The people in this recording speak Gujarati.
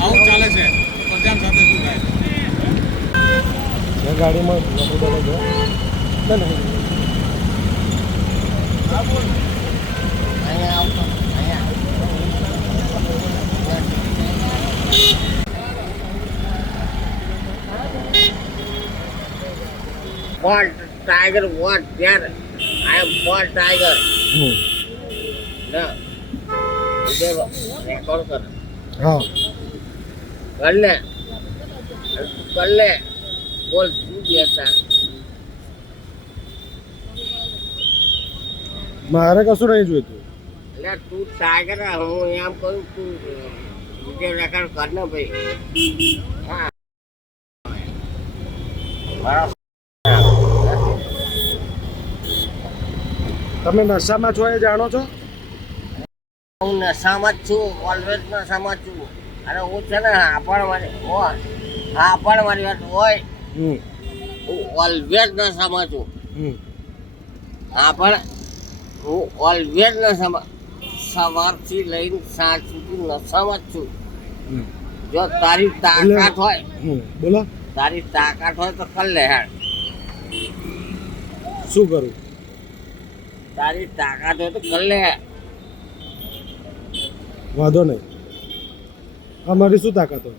આવું ચાલે છે પ્રજાન સાથે શું થાય ગાડીમાં નથી ચાલે What tiger? What there? I am what tiger? Hmm. No. Record કર હા કર. લે કર લે બોલ શું બેતા મારે કશું નહીં જોઈતું. એટલે તું ટાઈગર હું એમ કહું તું વિડિયો રેકોર્ડ કર ને ભાઈ. હા. તમે નશામાં છો એ જાણો છો? હું નશામાં જ છું ઓલવેઝ નશામાં જ છું. અને હું છે ને આપણ મારી હોય હાપણ મારી વાત હોય. હું ઓલવેઝ નશામાં છું. હમ. હા હું ઓલવેઝ નશામાં સવારથી લઈને સાંજ સુધી નશામાં જ છું. જો તારી તાકાત હોય બોલો. તારી તાકાત હોય તો કર લે હેડ. શું કરું? તારી તાકાત હોય તો કર લે. વાંધો નહીં. અમારી શું તાકાત હોય?